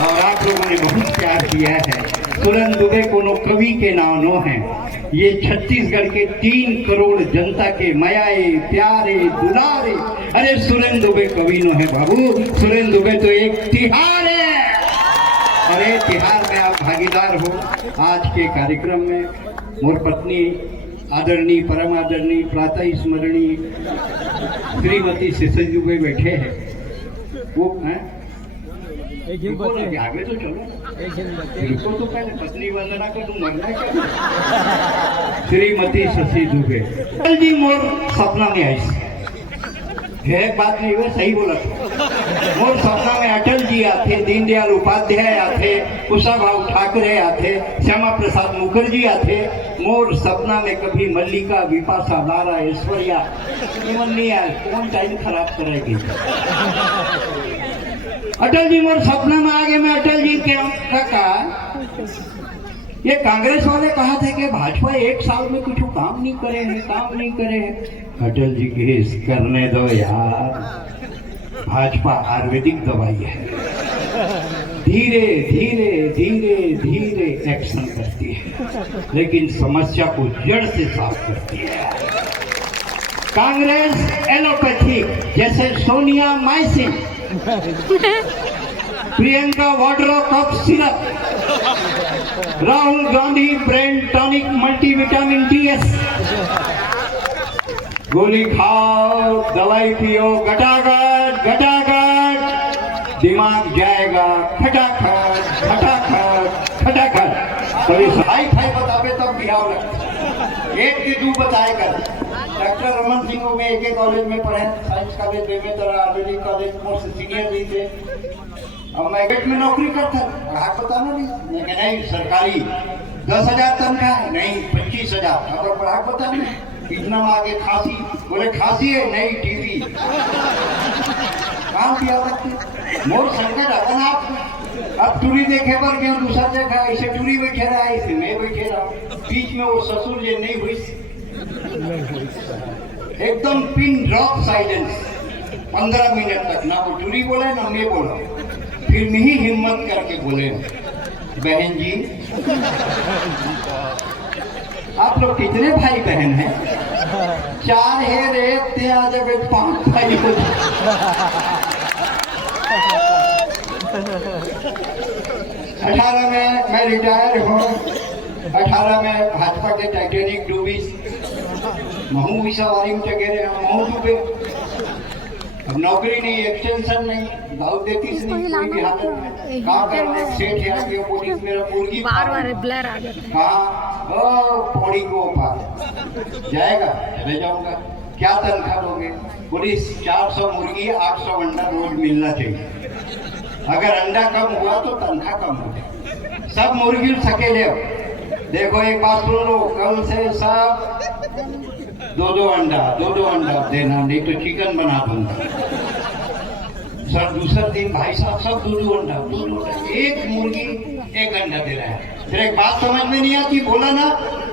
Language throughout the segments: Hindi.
और आप लोगों ने बहुत प्यार किया है। सुरेंद्र दुबे कोनो कवि के नानो हैं। ये छत्तीसगढ़ के 3 करोड़ जनता के मयाए प्यारे दुलारे। अरे सुरेंद्र दुबे कवि नो है बाबू, सुरेंद्र दुबे तो एक तिहार है। अरे तिहार में आप भागीदार हो। आज के कार्यक्रम में मोर पत्नी आदरणीय परम आदरणीय प्रातः स्मरणीय श्रीमती शेषी दुबे बैठे हैं। वो हैं आगे तो चलो, इनको तो पहले पत्नी वंदना कर दूं, मरना क्या। श्रीमती शशि दुबे जी मोर सपना में आई है, बात नहीं हुआ, सही बोला। मोर सपना में अटल जी आते, दीनदयाल उपाध्याय आते, कुशाभाऊ ठाकरे आते, श्यामा प्रसाद मुखर्जी आते। मोर सपना में कभी मल्लिका, विपाशा, लारा, ऐश्वर्या इवन नहीं आए। कौन टाइम खराब कराएगी। अटल जी मोर सपना में आगे। मैं अटल जी क्या कहा, ये कांग्रेस वाले कहा थे कि भाजपा 1 साल में कुछ काम नहीं करे हैं, काम नहीं करे हैं। अटल जी केस करने दो यार, भाजपा आयुर्वेदिक दवाई है, धीरे धीरे धीरे धीरे एक्शन करती है, लेकिन समस्या को जड़ से साफ करती है। कांग्रेस एलोपैथिक, जैसे Sonia mycin, Priyanka water cup syrup, Rahul Gandhi brain tonic multivitamin TS। गोली खाओ, दवाई पियो, घटाघट घटाघट, दिमाग जाएगा खटाखट खटाखट खटाखट। कभी हाई फाई बतावे तब बिहार लगता, 1 के 2 बताए कर। डॉक्टर रमन सिंह में एक कॉलेज में पढ़े, science college Bemetara, Ayurvedic college most senior भी थे। अब मैं गेट में नौकरी करता, ग्राहक बताना नहीं। मैं नहीं सरकारी 10,000 तनख्वाह है, नहीं 25,000। अब ग्राहक बताना इतना में आगे खांसी, बोले खांसी है नहीं टीवी। काम किया सकते मोर संकट अपन आप। अब टूरी देखे पर क्यों दूसरा जगह ऐसे टूरी बैठे रहा, ऐसे मैं बैठे रहा, बीच में वो ससुर जे नहीं हुई। एकदम पिन ड्रॉप साइलेंस 15 मिनट तक, ना वो टूरी बोले ना मैं बोला। फिर मैं ही हिम्मत करके बोले, बहन जी आप लोग कितने भाई बहन हैं? 4 है रे, ते आ जाए 5 भाई हो। 18 में मैं रिटायर हूँ, 18 में भाजपा के टाइटेनिक डूबीस महू भी सवारी में चगे रहे, महू डूबे। अब नौकरी नहीं, एक्सटेंशन नहीं, बहुत देती से नहीं, कोई भी हालत में काम करना। सेठ है कि पुलिस मेरा मुर्गी बार ब्लर आ जाता है। कहाँ ओ पौड़ी को पार जाएगा, चले जाऊंगा। क्या तनख्वाह दोगे? पुलिस 400 मुर्गी 800 अंडा रोज मिलना चाहिए। अगर अंडा कम हुआ तो तनख्वाह कम हो जाए। सब मुर्गी सकेले हो। देखो एक बात सुन लो, कल से सब 2-2 अंडा देना, नहीं तो चिकन बना दूंगा। सर दूसरा दिन भाई साहब सब 2-2 अंडा, एक मुर्गी 1 अंडा दे रहा है। फिर एक बात समझ में नहीं आती, बोला ना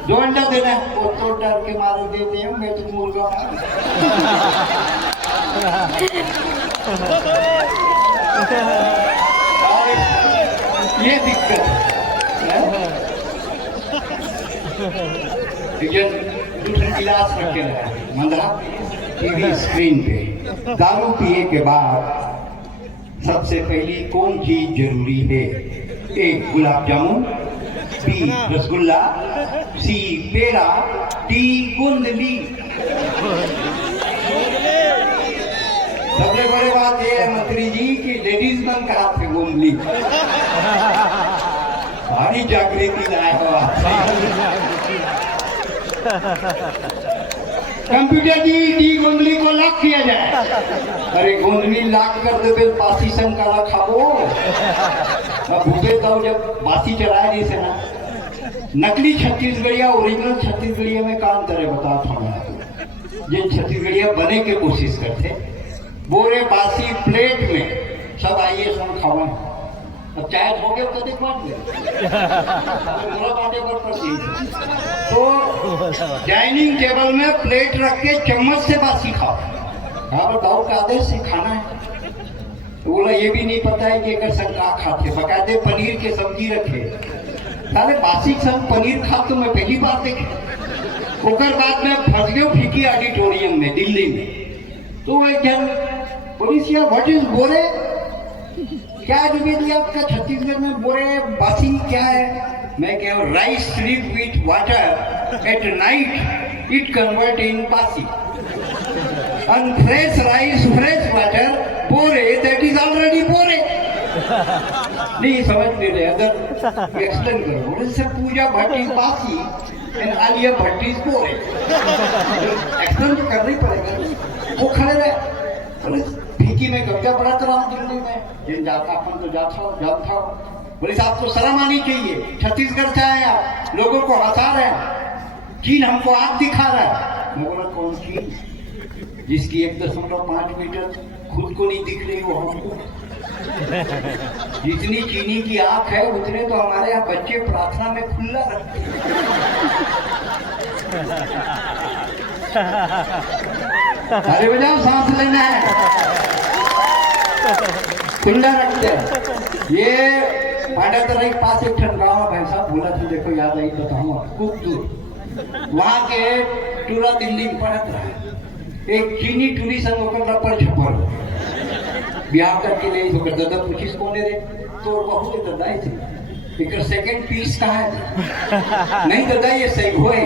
2 अंडा देना है, वो तो डर के मारे देते हैं, मैं तो मुर्गा। ये दिक्कत है। गिलास रखे रहे मंदरा टीवी स्क्रीन पे। दारू पिए के बाद सबसे पहली कौन चीज जरूरी है? A gulab jamun, B rasgulla, C peda, D गोंदली। सबसे बड़ी बात यह है मंत्री जी कि लेडीज मन का हाथ है गोंदली। भारी जागृति लाए हो। कंप्यूटर जी डी गोंदली को लॉक किया जाए। अरे गोंदली लॉक कर दे फिर बासी सन काला खाओ। भूखे तो जब बासी चलाए नहीं से ना। नकली छत्तीसगढ़िया ओरिजिनल छत्तीसगढ़िया में काम करे बता था। जिन छत्तीसगढ़िया बने के कोशिश करते बोरे बासी प्लेट में सब आइए सब खावा। अब चाय हो गया तो देख बांट तो डाइनिंग टेबल में प्लेट रख के चम्मच से बासी खाओ। बताओ का आदेश से खाना है तो बोला ये भी नहीं पता है कि एक संका खाते, बकायदे पनीर के सब्जी रखे। सारे बासी सब पनीर खा तो मैं पहली बार देखे। ओकर बाद में फंस गए फीकी ऑडिटोरियम में दिल्ली में। तो वो एक जन पुलिसिया व्हाट इज बोरे, क्या द्विवेदी आपका छत्तीसगढ़ में बोरे बासी क्या है? मैं कह rice steep with water at night it convert in बासी, and fresh rice, fresh water, बोरे that is already बोरे। नहीं समझ नहीं रहे, अगर एक्सप्लेन करो। बोले सर पूजा भट्ट इज बासी एंड आलिया भट्ट इज बोरे। एक्सप्लेन तो करना ही पड़ेगा। वो खड़े रहे, बोले फीकी में कब्जा पड़ा कर रहा हूँ दिल्ली में, जिन जाता अपन तो जानता हूँ। बोले साहब को शर्म आनी चाहिए, छत्तीसगढ़ से आए आप, लोगों को हंसा रहे हैं, चीन हमको आग दिखा रहा है। मैं बोला कौन चीन? जिसकी 1.5 मीटर खुद को नहीं दिख रही वो हमको। जितनी चीनी की आंख है उतने तो हमारे यहाँ बच्चे प्रार्थना में खुला रखते हैं। अरे बजाओ सांस लेना है, खुला रखते हैं। ये पांडातरा के पास एक ठन गाँव भाई साहब बोला था, देखो याद आई बताऊंगा, खूब दूर वहां के टूरा दिल्ली में पढ़त रहा। एक चीनी टूरी संग ओकर पर छपर ब्याह करके ले तो दादा पूछिस कोने रे, तो बहुत दादा थे एक सेकंड पीस कहा है नहीं दादा ये सही होए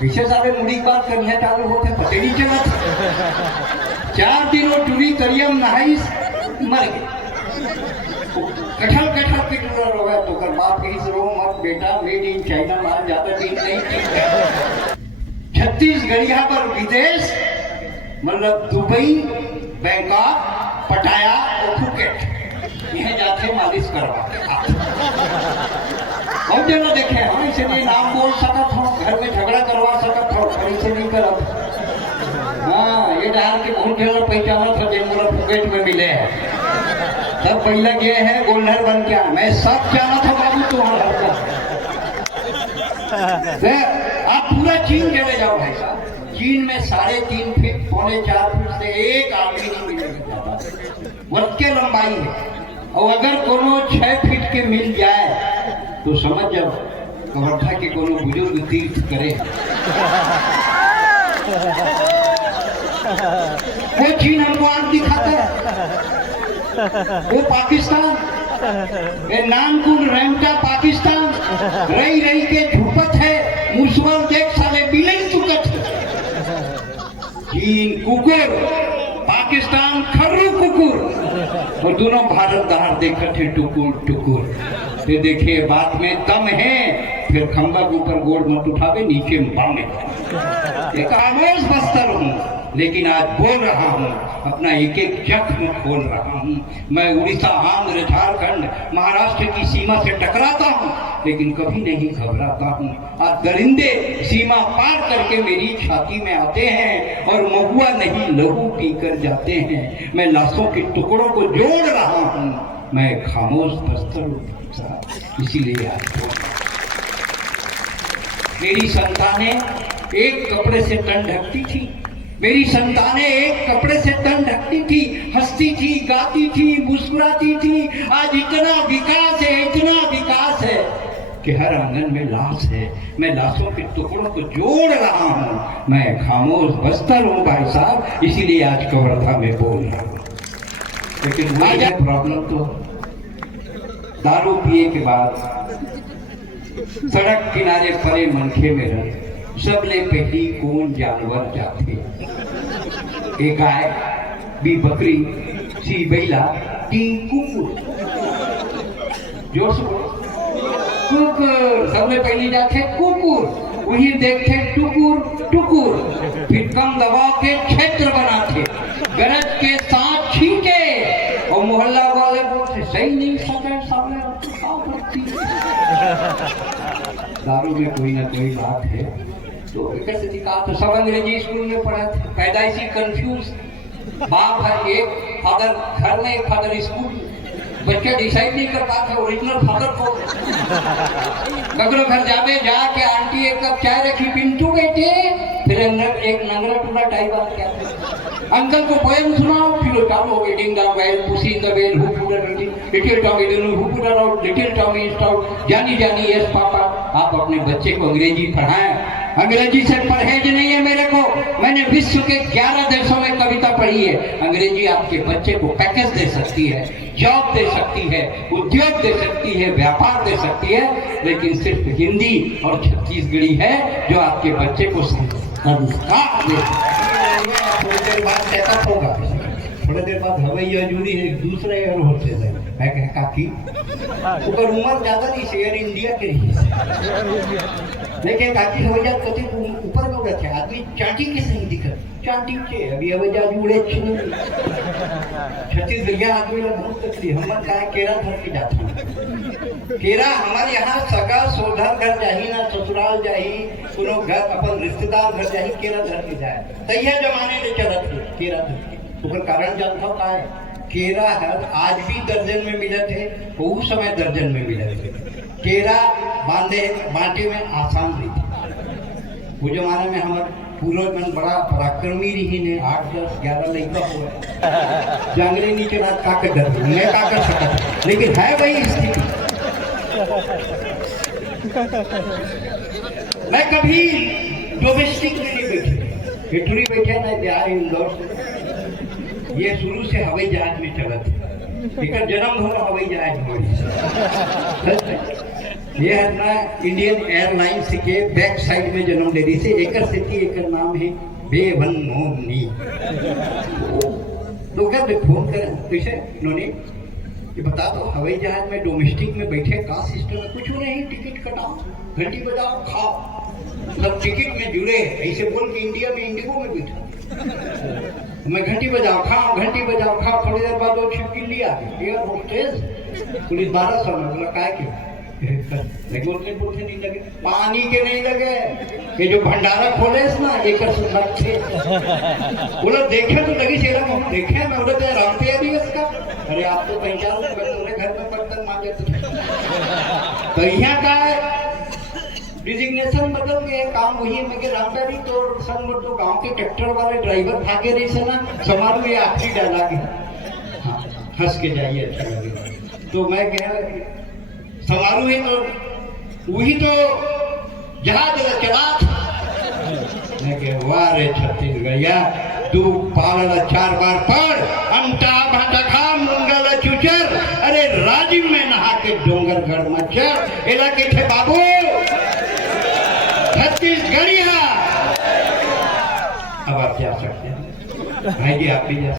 पीछे सारे मुड़ी बात करने चालू होते पता नहीं चला। 4 दिन वो टूरी करियम नहाई मर गए। कठल के टूरा रोगा तो कर बाप कहीं से रो मत बेटा, मेड इन चाइना मार ज्यादा दिन नहीं ठीक है। छत्तीसगढ़िया पर विदेश मतलब दुबई, बैंकॉक, पटाया और फुकेट, यह जाते मालिश करवा के बहुत जगह देखे हैं। इसलिए नाम बोल सकत हो, घर में झगड़ा करवा सकत हो, पर इसे नहीं करत। हाँ ये डाल के बहुत जगह पहचाना था, मोला फुकेट में मिले हैं सब पहले गए हैं गोल्डर बन के। मैं सब जाना था बाबू तुम्हारा। आप पूरा चीन चले जाओ भाई साहब, चीन में 3.5 फीट, 4.25 फीट से एक आदमी नहीं मिलेगा, वर्ष के लंबाई है। और अगर कोनो 6 फीट के मिल जाए तो समझ जाओ कवर्धा के कोनो बुजुर्ग तीर्थ करे। वो चीन हमको आंख दिखाता है, वो पाकिस्तान नानकुल रेमटा पाकिस्तान रही के झुपत है, मुसवर देख साले बिलई चुकत है। चीन कुकुर, पाकिस्तान खर्रू कुकुर, और दोनों भारत दहार देखत है टुकुर टुकुर। ये देखिए बात में दम है, फिर खंबा के ऊपर गोड़ मत उठावे, नीचे बांगे। एक आमोज बस्तर हूँ लेकिन आज बोल रहा हूँ, अपना एक एक जख्म खोल रहा हूँ। मैं उड़ीसा, आंध्र, झारखंड, महाराष्ट्र की सीमा से टकराता हूँ लेकिन कभी नहीं घबराता हूँ। आज दरिंदे सीमा पार करके मेरी छाती में आते हैं और महुआ नहीं लहू पी कर जाते हैं। मैं लाशों के टुकड़ों को जोड़ रहा हूँ, मैं खामोश बस्तर हूँ। इसीलिए आज मेरी संतानें एक कपड़े से तन ढकती थी, मेरी संतानें एक कपड़े से तन ढकती थी, हंसती थी, गाती थी, मुस्कुराती थी। आज इतना विकास है कि हर आंगन में लाश है। मैं लाशों के टुकड़ों को जोड़ रहा हूँ, मैं खामोश बस्तर हूँ भाई साहब, इसीलिए आज कवर्धा में बोल रहा हूँ। लेकिन आज प्रॉब्लम तो दारू पिए के बाद सड़क किनारे परे मनखे में रह सबले पहली कौन जानवर जाते, ए गाय, बी बकरी, सी बैला, डी कुकुर। जोर से बोलो कुकुर। सबले पहली जाते कुकुर, वही देखते टुकुर टुकुर, फिर कम दबाव के क्षेत्र बनाते, गरज के साथ छींटे और मोहल्ला वाले बोलते सही नहीं सके सामने दारू में कोई ना कोई बात है। तो तो सब अंग्रेजी स्कूल में पढ़ा थे, पैदाइशी कंफ्यूज बाप है एक, फादर घर में एक, फादर स्कूल। बच्चे डिसाइड नहीं कर पाते ओरिजिनल फादर को। कगरो घर जावे जाके आंटी एक कप चाय रखी, पिंटू बेटे, फिर अंदर एक नंगरा टूला टाई बात क्या अंकल को पोएम सुनाओ, फिर चालू हो गई ding dog bell, pussy in the bell, who put it, little Tommy डिडंग, who put it out, little Tommy is out, Johnny Johnny yes papa. आप अपने बच्चे को अंग्रेजी पढ़ाएं। अंग्रेजी से परहेज नहीं है मेरे को। मैंने विश्व के 11 देशों में कविता पढ़ी है। अंग्रेजी आपके बच्चे को पैकेज दे सकती है, जॉब दे सकती है, उद्योग दे सकती है, व्यापार दे सकती है, लेकिन सिर्फ हिंदी और छत्तीसगढ़ी है जो आपके बच्चे को संस्कार दे सकती है। थोड़ी देर बाद चेकअप होगा, थोड़ी देर बाद हवाई अजूरी है, दूसरा एयर होते है काकी ऊपर उम्र ज्यादा नहीं से एयर इंडिया के लेकिन काकी हो जात कति ऊपर में उड़े थे आदमी चाटी के सही दिखत चाटी के अभी हवाई जहाज उड़े छत्तीसगढ़ आदमी लोग बहुत तकलीफ हम का केरा धर के जाते केरा हमारे यहाँ सगा सोधर घर जाही ना ससुराल जाही कोनो घर अपन रिश्तेदार घर जाही केरा धर के जाए तैया जमाने में चलत थे केरा धर के ऊपर कारण जानता का है केरा हर आज भी दर्जन में मिलत है, उस समय दर्जन में मिलत है। केरा बांटे में आसान नहीं थी। वो जमाने में हमारे पूर्वज मन बड़ा पराक्रमी रही ने 8, 10, 11 लड़का हुआ जंगले नीचे रात का कर डर मैं का कर सकता लेकिन है वही स्थिति। मैं कभी डोमेस्टिक में नहीं बैठी हिटूरी बैठे ना बिहार इंदौर ये शुरू से हवाई जहाज में चला था एक जन्म हो हवाई जहाज में ये है ना इंडियन एयरलाइंस के बैक साइड में जन्म ले रही से एकर सिटी एकर नाम है बेवन मोहनी तो क्या फोन करें कैसे उन्होंने ये बता दो हवाई जहाज में डोमेस्टिक में बैठे का सिस्टम है कुछ नहीं टिकट कटाओ घंटी बजाओ खाओ सब टिकट में जुड़े ऐसे बोल के इंडिया में इंडिगो में बैठा मैं घंटी बजाओ खाओ थोड़ी देर बाद वो छिपकी लिया एयर होस्टेस पुलिस 1200 में बोला काय के बोलते नहीं लगे पानी के नहीं लगे ये जो भंडारा खोले ना एक थे बोला देखे तो लगी सेरा हम देखे मैं बोले तो रामपेया दिवस का अरे आप तो पहचान पूरे घर में बर्तन मांगे तो यहाँ का डिजिग्नेशन बदल गए काम वही है मैं रामपेरी तो संग तो गांव के ट्रैक्टर वाले ड्राइवर भागे रही से ना समारोह ये आखिरी डाला के हाँ हंस के जाइए अच्छा लगे तो मैं कह समारोह ही तो वही तो जहाज चला मैं कह वाह रे छत्तीसगढ़िया तू पालल 4 बार पढ़ अंटा भाटा खा मुंगल चुचर अरे राजीव में नहा के डोंगरगढ़ मच्छर इलाके थे बाबू छत्तीसगढ़िया अब आप जा सकते हैं भाई जी आप भी जा